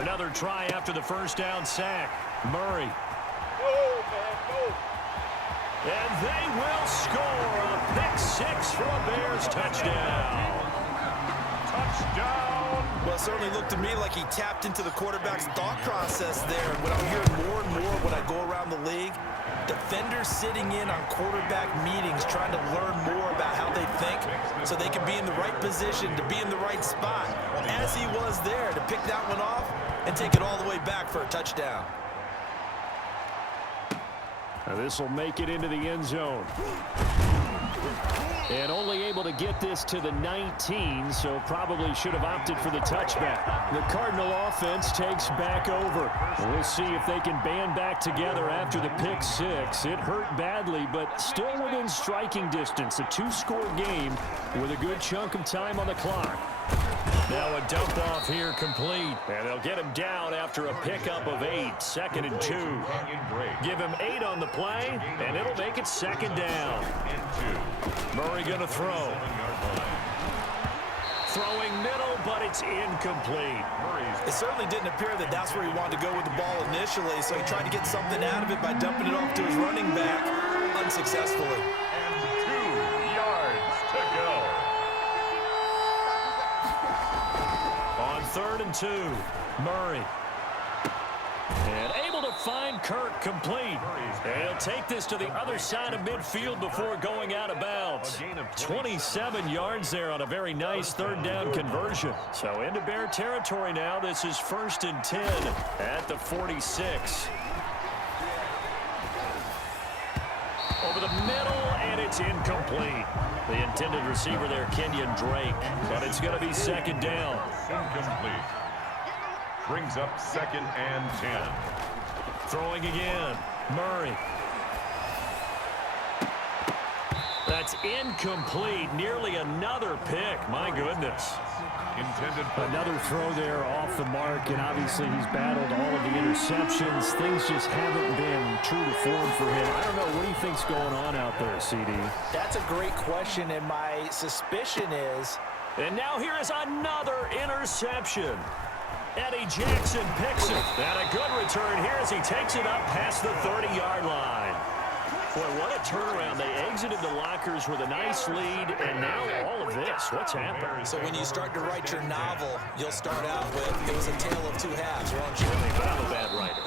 Another try after the 1st down sack. Murray. And they will score a pick 6 for a Bears touchdown. Touchdown. Well, it certainly looked to me like he tapped into the quarterback's thought process there. What I'm hearing more and more when I go around the league, defenders sitting in on quarterback meetings trying to learn more about how they think so they can be in the right position to be in the right spot, as he was there to pick that one off and take it all the way back for a touchdown. Now this will make it into the end zone. And only able to get this to the 19, so probably should have opted for the touchback. The Cardinal offense takes back over. We'll see if they can band back together after the pick 6. It hurt badly, but still within striking distance. A 2-score game with a good chunk of time on the clock. Now a dump off here complete. And they'll get him down after a pickup of 8. 2nd and 2. Give him 8 on the play, and it'll make it 2nd down. Murray going to throw. Throwing middle, but it's incomplete. It certainly didn't appear that that's where he wanted to go with the ball initially, so he tried to get something out of it by dumping it off to his running back unsuccessfully. And 2 yards to go. On 3rd and 2, Murray. And able to find Kirk complete. And he'll take this to the other side of midfield before going out of bounds. 27 yards there on a very nice third down conversion. So into Bear territory now. This is 1st and 10 at the 46. Over the middle, and it's incomplete. The intended receiver there, Kenyon Drake. But it's going to be 2nd down. Incomplete. Brings up 2nd and 10. Throwing again. Murray. That's incomplete. Nearly another pick. My goodness. Intended for Another throw there off the mark, and obviously he's battled all of the interceptions. Things just haven't been true to form for him. I don't know. What do you think's going on out there, CD? That's a great question, and my suspicion is... And now here is another interception. Eddie Jackson picks it. And a good return here as he takes it up past the 30-yard line. Boy, what a turnaround. They exited the lockers with a nice lead, and now all of this. What's happened? So when you start to write your novel, you'll start out with, it was a tale of two halves, won't you? But I'm a bad writer.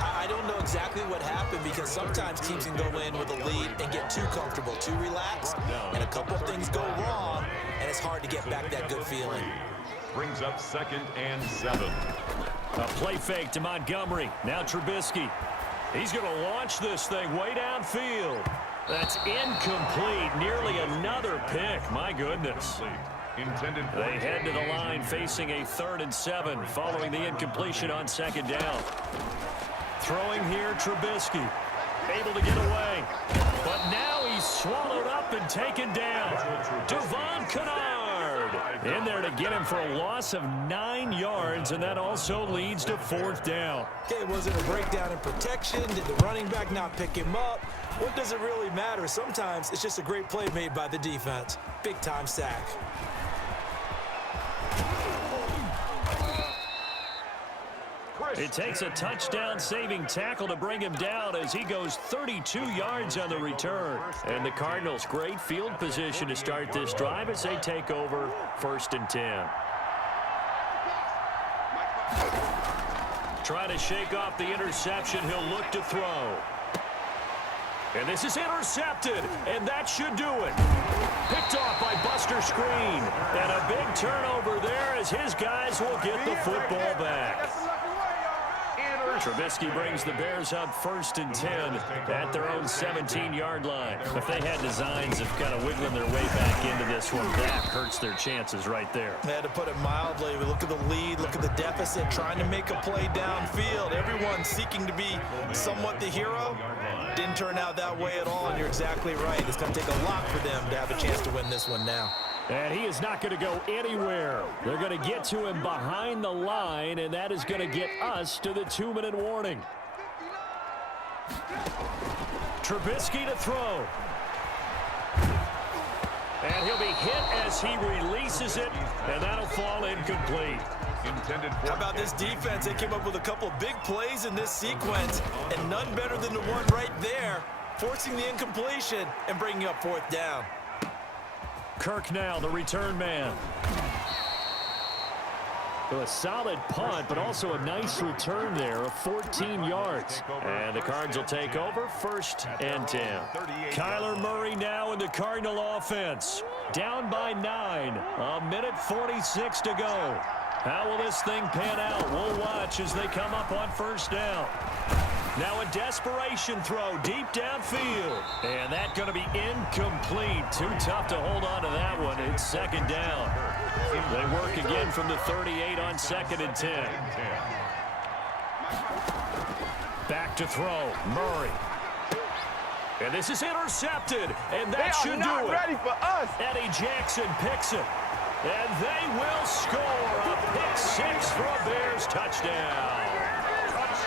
I don't know exactly what happened because sometimes teams can go in with a lead and get too comfortable, too relaxed, and a couple of things go wrong, and it's hard to get back that good feeling. brings up 2nd and 7. A play fake to Montgomery. Now Trubisky. He's going to launch this thing way downfield. That's incomplete. Nearly another pick. My goodness. Intended for They head to the line facing a 3rd and 7 following the incompletion on 2nd down. Throwing here, Trubisky. Able to get away. But now he's swallowed up and taken down. Devon Kennard in there to get him for a loss of 9 yards, and that also leads to 4th down. Okay, was it a breakdown in protection? Did the running back not pick him up? What does it really matter? Sometimes it's just a great play made by the defense. Big-time sack. It takes a touchdown-saving tackle to bring him down as he goes 32 yards on the return. And the Cardinals, great field position to start this drive as they take over 1st and 10. Trying to shake off the interception. He'll look to throw. And this is intercepted, and that should do it. Picked off by Buster Screen. And a big turnover there as his guys will get the football back. Trubisky brings the Bears up 1st and 10 at their own 17-yard line. If they had designs of kind of wiggling their way back into this one, that hurts their chances right there. They had to put it mildly. We look at the lead, look at the deficit, trying to make a play downfield. Everyone seeking to be somewhat the hero. Didn't turn out that way at all, and you're exactly right. It's going to take a lot for them to have a chance to win this one now. And he is not going to go anywhere. They're going to get to him behind the line, and that is going to get us to the 2-minute warning. Trubisky to throw. And he'll be hit as he releases it, and that'll fall incomplete. intended for. How about this defense? They came up with a couple big plays in this sequence, and none better than the one right there, forcing the incompletion and bringing up 4th down. Kirk now, the return man. A solid punt, but also a nice return there of 14 yards. And the Cards will take over 1st and 10. Kyler Murray now in the Cardinal offense. Down by 9. 1:46 to go. How will this thing pan out? We'll watch as they come up on 1st down. Now a desperation throw deep downfield. And that's going to be incomplete. Too tough to hold on to that one. It's 2nd down. They work again from the 38 on 2nd and 10. Back to throw. Murray. And this is intercepted. And that should do it. Ready for us. Eddie Jackson picks it. And they will score a pick 6 for a Bears touchdown.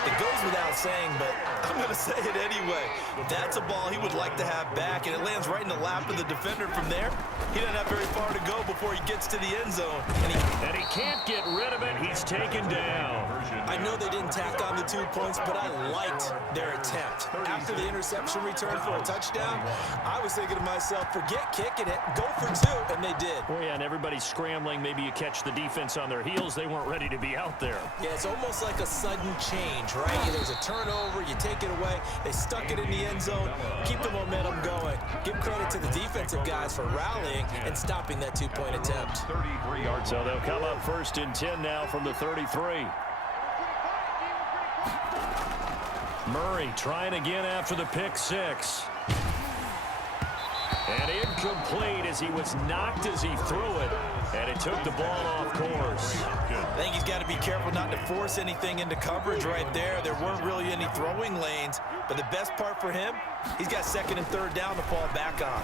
It goes without saying, but I'm going to say it anyway. That's a ball he would like to have back, and it lands right in the lap of the defender from there. He doesn't have very far to go before he gets to the end zone. And he can't get rid of it. He's taken down. I know they didn't tack on the 2 points, but I liked their attempt. After the interception return for a touchdown, I was thinking to myself, forget kicking it, go for 2, and they did. Oh, yeah, and everybody's scrambling. Maybe you catch the defense on their heels. They weren't ready to be out there. Yeah, it's almost like a sudden change, right? There's a turnover, you take it away, they stuck it in the end zone, keep the momentum going. Give credit to the defensive guys for rallying and stopping that 2-point attempt. 33 yards. So they'll come up 1st and 10 now from the 33. Murray trying again after the pick 6. And incomplete as he was knocked as he threw it. And it took the ball off course. I think he's got to be careful not to force anything into coverage right there. There weren't really any throwing lanes. But the best part for him, he's got 2nd and 3rd down to fall back on.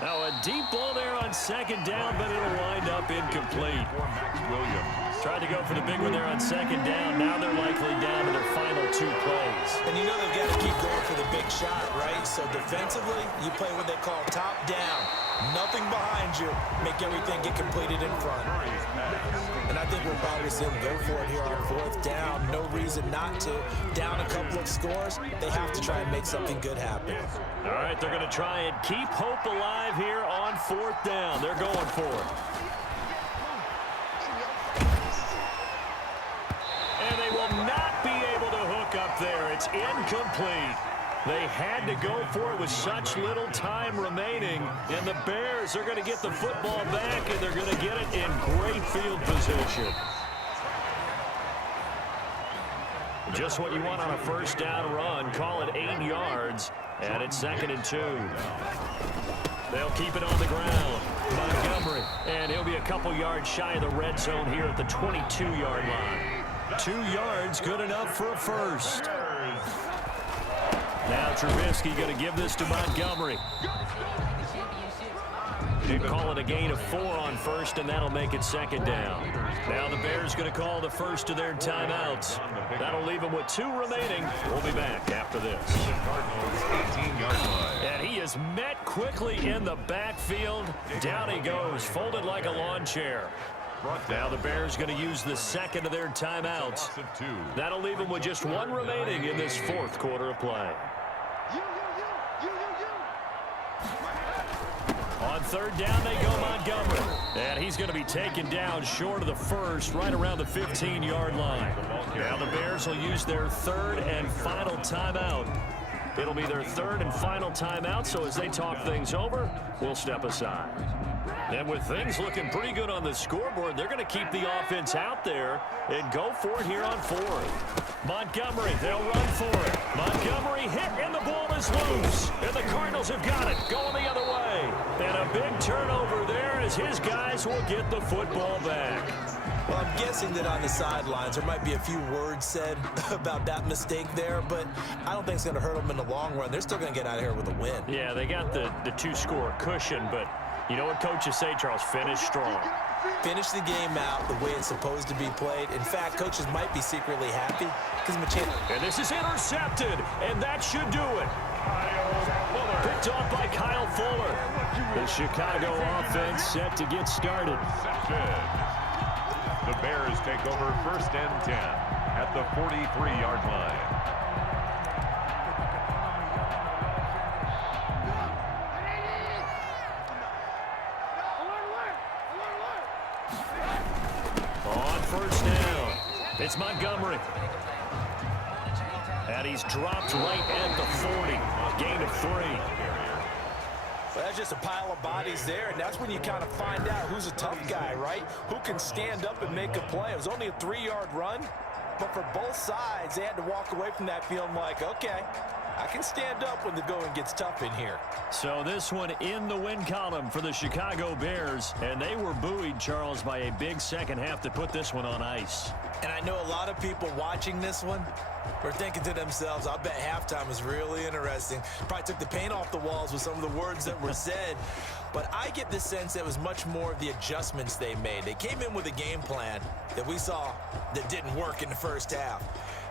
Now a deep ball there on 2nd down, but it'll wind up incomplete. Tried to go for the big one there on 2nd down. Now they're likely down to their final 2 plays. And you know they've got to keep going for the big shot, right? So defensively, you play what they call top down. Nothing behind you. Make everything get completed in front. And I think we'll probably see them go for it here on 4th down. No reason not to. Down a couple of scores, they have to try and make something good happen. All right, they're going to try and keep hope alive here on 4th down. They're going for it. And they will not be able to hook up there. It's incomplete. They had to go for it with such little time remaining. And the Bears are going to get the football back, and they're going to get it in great field position. Just what you want on a 1st down run. Call it 8 yards. And it's 2nd and 2. They'll keep it on the ground. Montgomery. And he'll be a couple yards shy of the red zone here at the 22-yard line. 2 yards, good enough for a first. Now Trubisky going to give this to Montgomery. They call it a gain of 4 on 1st, and that'll make it 2nd down. Now the Bears going to call the first of their timeouts. That'll leave them with 2 remaining. We'll be back after this. 18-yard line. And he is met quickly in the backfield. Down he goes, folded like a lawn chair. Now the Bears going to use the 2nd of their timeouts. That'll leave them with just 1 remaining in this 4th quarter of play. On 3rd down, they go Montgomery. And he's going to be taken down short of the first, right around the 15-yard line. Now the Bears will use their 3rd and final timeout. It'll be their 3rd and final timeout, so as they talk things over, we'll step aside. And with things looking pretty good on the scoreboard, they're going to keep the offense out there and go for it here on 4th. Montgomery, they'll run for it. Montgomery hit, and the ball is loose. And the Cardinals have got it, going the other way. And a big turnover there as his guys will get the football back. Well, I'm guessing that on the sidelines there might be a few words said about that mistake there, but I don't think it's going to hurt them in the long run. They're still going to get out of here with a win. Yeah, they got the 2-score cushion, but you know what coaches say, Charles? Finish strong. Finish the game out the way it's supposed to be played. In fact, coaches might be secretly happy because and this is intercepted, and that should do it. Picked off by Kyle Fuller. The Chicago offense set to get started. The Bears take over 1st and 10 at the 43-yard line. On 1st down, it's Montgomery. And he's dropped right at the 40. Gain of 3. Well, that's just a pile of bodies there, and that's when you kind of find out who's a tough guy, right? Who can stand up and make a play. It was only a 3-yard run, but for both sides, they had to walk away from that feeling like, okay, I can stand up when the going gets tough in here. So this one in the win column for the Chicago Bears, and they were buoyed, Charles, by a big second half to put this one on ice. And I know a lot of people watching this one were thinking to themselves, I bet halftime was really interesting. Probably took the paint off the walls with some of the words that were said. But I get the sense that it was much more of the adjustments they made. They came in with a game plan that we saw that didn't work in the first half.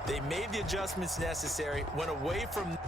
They made the adjustments necessary, went away from